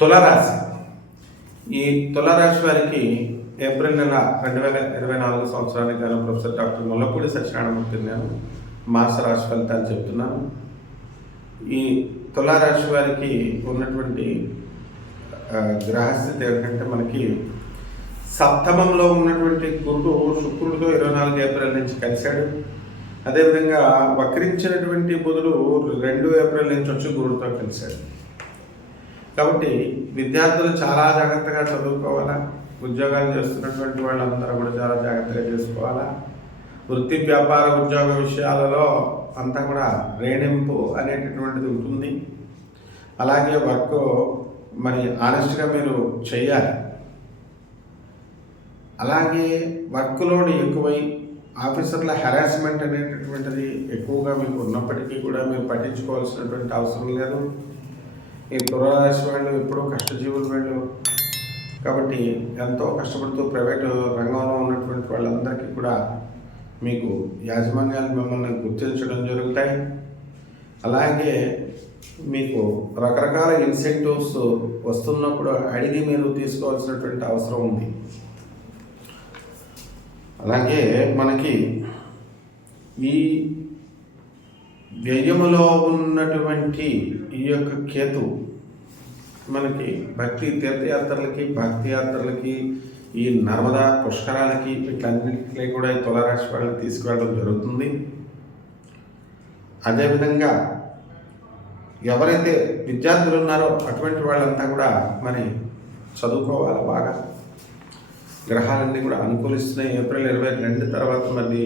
తులారాశి. ఈ తులారాశి వారికి ఏప్రిల్ నెల 2024 సంవత్సరానికి గాను ప్రొఫెసర్ డాక్టర్ ముల్లపూడి సత్యనారాయణమూర్తి నేను మాస రాశి ఫలితాలు చెప్తున్నాను. ఈ తులారాశి వారికి ఉన్నటువంటి గ్రహస్థితి ఏంటంటే, మనకి సప్తమంలో ఉన్నటువంటి గురుడు శుక్రుడితో 24 ఏప్రిల్ నుంచి కలిశాడు. అదేవిధంగా వక్రించినటువంటి బుధుడు 2 ఏప్రిల్ నుంచి వచ్చి గురుడితో కలిశాడు. కాబట్టి విద్యార్థులు చాలా జాగ్రత్తగా చదువుకోవాలా. ఉద్యోగాలు చేస్తున్నటువంటి వాళ్ళందరూ కూడా చాలా జాగ్రత్తగా చేసుకోవాలా. వృత్తి వ్యాపార ఉద్యోగ విషయాలలో అంతా కూడా రేణింపు అనేటటువంటిది ఉంటుంది. అలాగే వర్క్ మరి ఆనెస్ట్గా మీరు చేయాలి. అలాగే వర్క్ లోడ్ ఎక్కువై ఆఫీసర్ల హెరాస్మెంట్ అనేటటువంటిది ఎక్కువగా మీకు ఉన్నప్పటికీ కూడా మీరు పట్టించుకోవాల్సినటువంటి అవసరం లేదు. ఈ తులారాశి వాళ్ళు ఎప్పుడూ కష్టజీవులు వీళ్ళు. కాబట్టి ఎంతో కష్టపడుతూ ప్రైవేటు రంగంలో ఉన్నటువంటి వాళ్ళందరికీ కూడా మీకు యాజమాన్యాలు మిమ్మల్ని గుర్తించడం జరుగుతాయి. అలాగే మీకు రకరకాల ఇన్సెంటివ్స్ వస్తున్నప్పుడు అడిగి మీరు తీసుకోవాల్సినటువంటి అవసరం ఉంది. అలాగే మనకి ఈ వ్యయములో ఉన్నటువంటి ఈ యొక్క కేతు మనకి భక్తి తీర్థయాత్రలకి ఈ నర్మదా పుష్కరాలకి వీటన్నింటినీ కూడా ఈ తులారాశి వాళ్ళని తీసుకువెళ్ళడం జరుగుతుంది. అదేవిధంగా ఎవరైతే విద్యార్థులు ఉన్నారో అటువంటి వాళ్ళంతా కూడా మరి చదువుకోవాలి బాగా. గ్రహాలన్నీ కూడా అనుకూలిస్తున్నాయి. ఏప్రిల్ 22 తర్వాత మళ్ళీ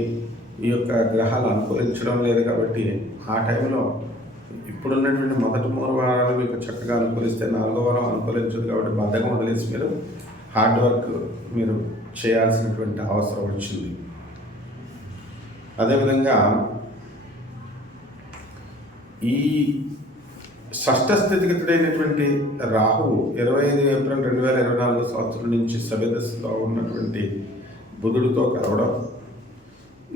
ఈ యొక్క గ్రహాలు అనుకూలించడం లేదు. కాబట్టి ఆ టైంలో ఇప్పుడున్నటువంటి మొదటి 3 వారాలు మీకు చక్కగా అనుకూలిస్తే 4వ వారం అనుకూలించదు. కాబట్టి బద్ధకం వదిలేసి మీరు హార్డ్ వర్క్ మీరు చేయాల్సినటువంటి అవసరం వచ్చింది. అదేవిధంగా ఈ షష్ఠ స్థితిగతుడైనటువంటి రాహువు 25 ఏప్రిల్ 2024 సంవత్సరం నుంచి సవ్యదశలో ఉన్నటువంటి బుధుడితో కలవడం,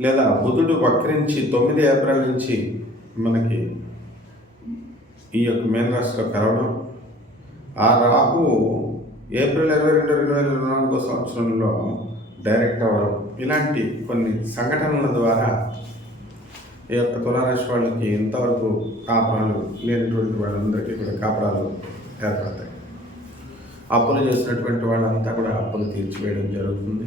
లేదా బుధుడు వక్రించి 9 ఏప్రిల్ నుంచి మనకి ఈ యొక్క మీనరాశిలో కలవడం, ఆ రాహువు ఏప్రిల్ 22, 2024 సంవత్సరంలో డైరెక్ట్ అవ్వడం, ఇలాంటి కొన్ని సంఘటనల ద్వారా ఈ యొక్క తులారాశి వాళ్ళకి ఇంతవరకు కాపురాలు లేనటువంటి వాళ్ళందరికీ కూడా కాపురాలు ఏర్పడతాయి. అప్పులు చేసినటువంటి వాళ్ళంతా కూడా అప్పులు తీర్చివేయడం జరుగుతుంది.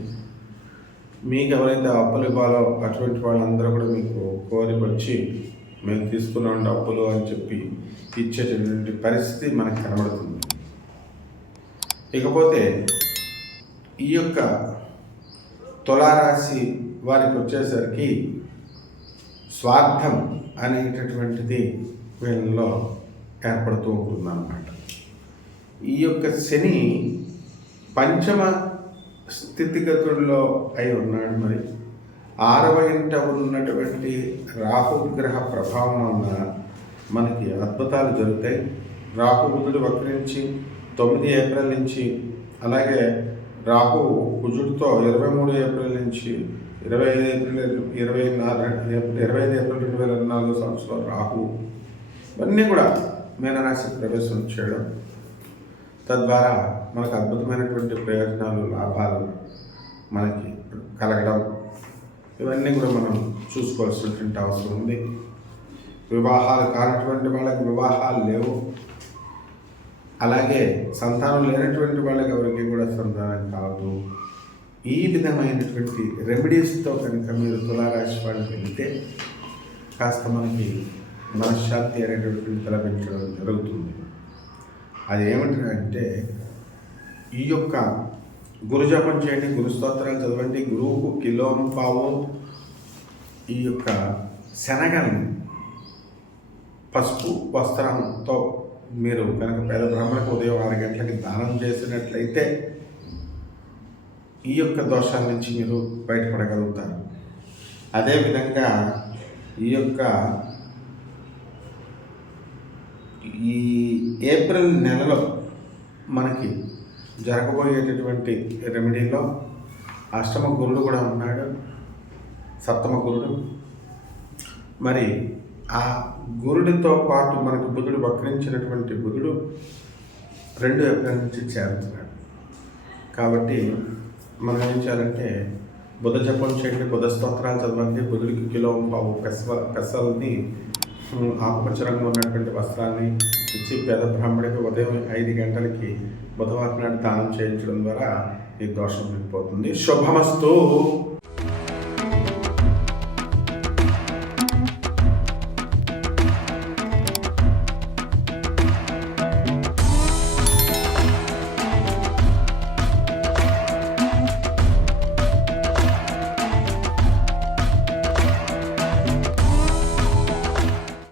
మీకు ఎవరైతే అప్పులు ఇవ్వాలో అటువంటి వాళ్ళందరూ కూడా మీకు కోరి వచ్చి మేము తీసుకున్నాం అప్పులు అని చెప్పి ఇచ్చేటటువంటి పరిస్థితి మనకు కనబడుతుంది. ఇకపోతే ఈ యొక్క తులారాశి వారికి వచ్చేసరికి స్వార్థం అనేటటువంటిది వీళ్ళలో ఏర్పడుతూ ఉంటుందన్నమాట. ఈ యొక్క శని పంచమ స్థితిగతుల్లో అయి ఉన్నాడు. మరి 6వ ఇంట ఉన్నటువంటి రాహుగ్రహ ప్రభావం వలన మనకి అద్భుతాలు జరుగుతాయి. రాహు బుధుడు వక్రించి 9 ఏప్రిల్ నుంచి, అలాగే రాహు కుజుడితో 23 ఏప్రిల్ నుంచి 25 ఏప్రిల్ 2024 సంవత్సరం రాహు ఇవన్నీ కూడా మీనరాశి ప్రవేశం చేయడం, తద్వారా మనకు అద్భుతమైనటువంటి ప్రయోజనాలు లాభాలు మనకి కలగడం, ఇవన్నీ కూడా మనం చూసుకోవాల్సినటువంటి అవసరం ఉంది. వివాహాలు కానటువంటి వాళ్ళకి వివాహాలు లేవు. అలాగే సంతానం లేనటువంటి వాళ్ళకి ఎవరికి కూడా సంతానం కాదు. ఈ విధమైనటువంటి రెమెడీస్తో కనుక మీరు తులారాశి వాళ్ళకి వెళితే కాస్త మనకి మనశ్శాంతి అనేటటువంటి లభించడం జరుగుతుంది. అది ఏమిటంటే, ఈ యొక్క గురు జపం చేయండి, గురు స్తోత్రాలు చదవండి, గురువుకు కిలోంపావు ఈ యొక్క శనగల్ని పసుపు వస్త్రంతో మీరు కనుక పేద బ్రాహ్మణకు ఉదయం 6 గంటలకి దానం చేసినట్లయితే ఈ యొక్క దోషాల నుంచి మీరు బయటపడగలుగుతారు. అదేవిధంగా ఈ యొక్క ఈ ఏప్రిల్ నెలలో మనకి జరగబోయేటటువంటి రెమెడీలో అష్టమ గురుడు కూడా ఉన్నాడు, సప్తమ గురుడు. మరి ఆ గురుడితో పాటు మనకు బుధుడు వక్రించినటువంటి బుధుడు 2 ఏప్రిల్ నుంచి చేరుతున్నాడు. కాబట్టి మనం ఏం చేయాలంటే బుధ జపం చేయండి, బుధ స్తోత్రాలు చదవండి, బుధుడికి కిలో పావు పెసల్ని ఆకుపచ్చ రంగు ఉన్నటువంటి వస్త్రాన్ని ఇచ్చి పేద బ్రాహ్మడికి ఉదయం 5 గంటలకి బుధవారం నాడు దానం చేయించడం ద్వారా ఈ దోషం వెళ్ళిపోతుంది. శుభమస్తు.